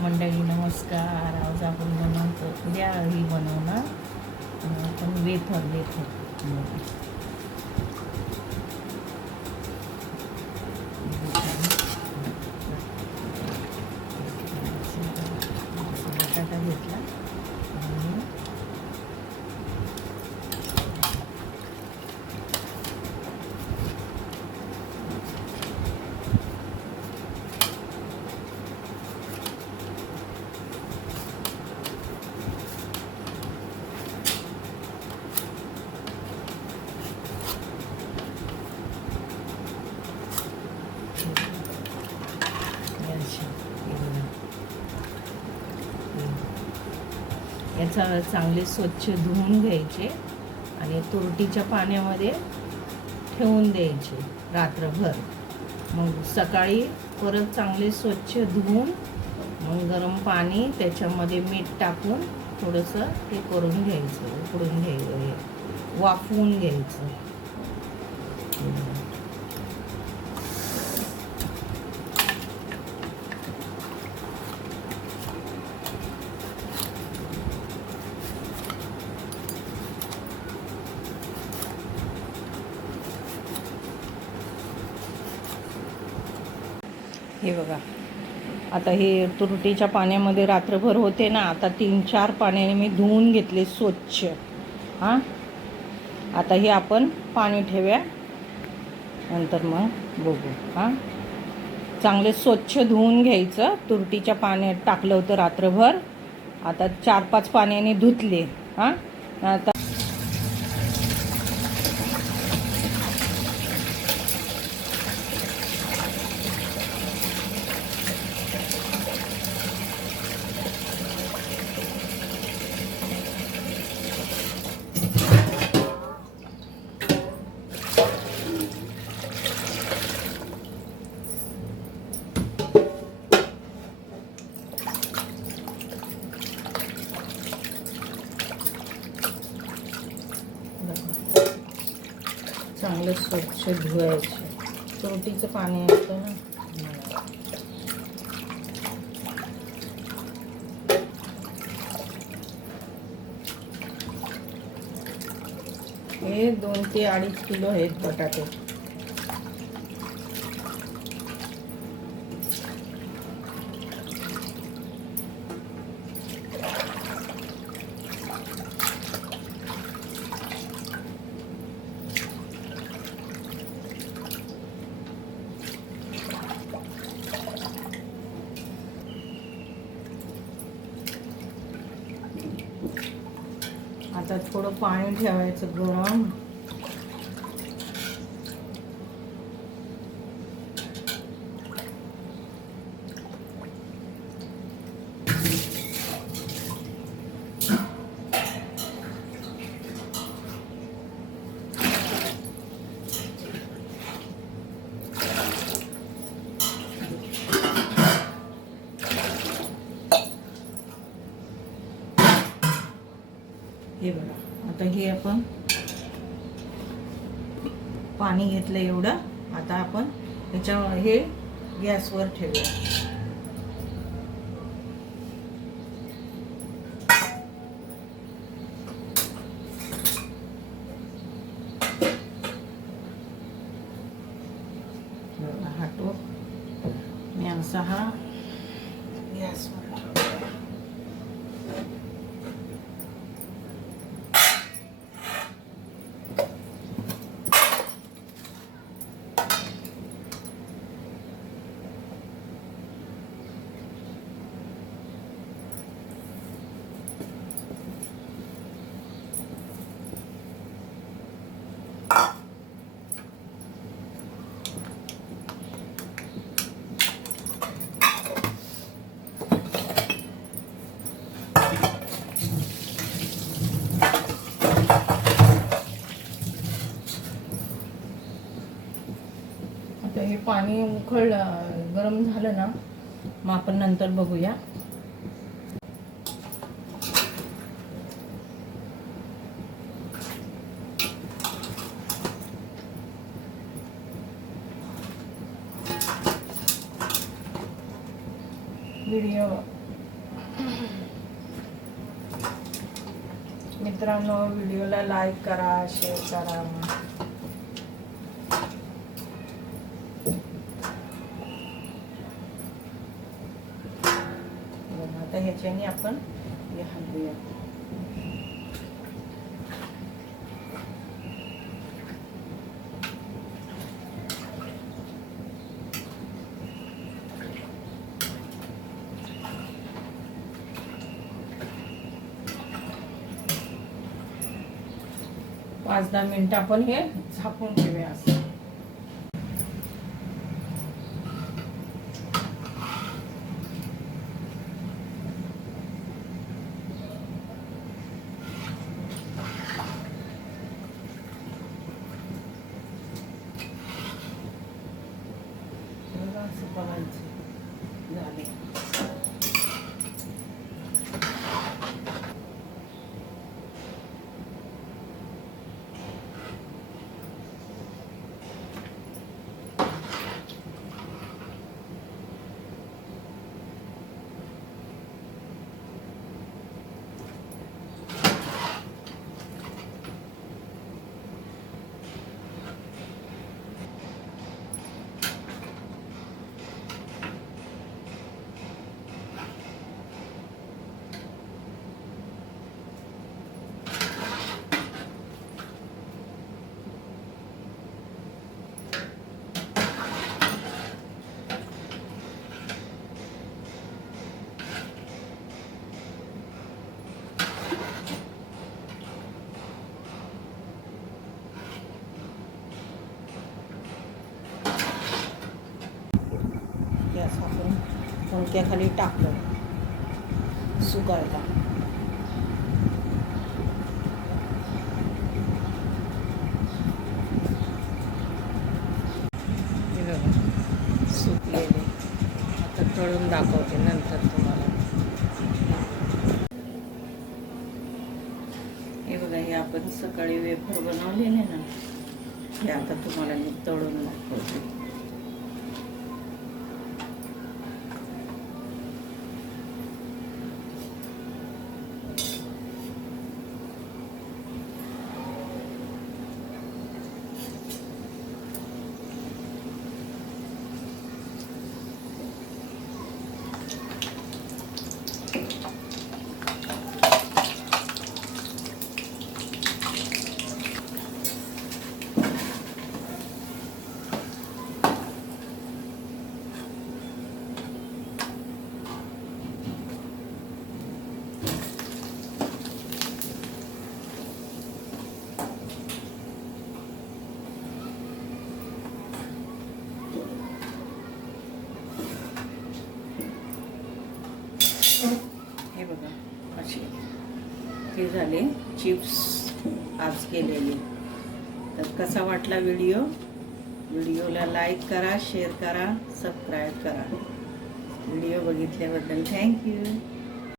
मंडळी, नमस्कार. आज आपण बनवतो, उद्या ही बनवणार पण वेफर. बटाटा घेतला आणि याचा चांगले स्वच्छ धुवून घ्यायचे आणि तुरटीच्या पाण्यामध्ये ठेवून द्यायचे रात्रभर. मग सकाळी परत चांगले स्वच्छ धुवून मग गरम पाणी त्याच्यामध्ये मीठ टाकून थोडंसं ते करून घ्यायचं, उकडून घ्यायचं, वाफवून घ्यायचं. हे बघा, आता हे तुरटीच्या पाण्यामध्ये रात्रभर होते ना, आता 3-4 पाण्याने मी धुवून घेतले स्वच्छ. हां, आता हे आपण पाणी ठेव्या, नंतर मग बघू. हां, चांगले स्वच्छ धुवून घ्यायचं. तुरटीच्या पाण्यात टाकलं होतं रात्रभर, आता 4-5 पाण्याने धुतले. हां, आता चांगलं स्वच्छ धुवायचं. तुरटीचं पाणी असतं ना, हे 2 ते 2.5 किलो आहेत बटाटे. आता थोडं पाणी ठेवायचं गरम. हे बघा, आता हे आपण पाणी घेतलं एवढं. आता आपण हे गॅसवर ठेवूया. हा टोप मी असा हा गॅसवर ठेवूया. हे पाणी उकळलं, गरम झालं ना, मग आपण नंतर बघूया. व्हिडिओ मित्रांनो, व्हिडिओला लाईक करा, शेअर करा. आता ह्याच्याने आपण हे हलवूया. पाच 10 मिनिटं आपण हे झाकून ठेवूया. असं बघायचं झाले. गॅस आपण पंख्याखाली टाकलं सुकायला. हे बघा सुकलेले. आता तळून दाखवते नंतर तुम्हाला. हे बघा, हे आपण सकाळी वेफर बनवलेले ना, हे आता तुम्हाला मी तळून दाखवते. हे बघा, असे हे झाले चिप्स आज केलेले. तर कसा वाटला व्हिडिओला लाईक करा, शेअर करा, सबस्क्राईब करा. व्हिडिओ बघितल्याबद्दल थँक्यू.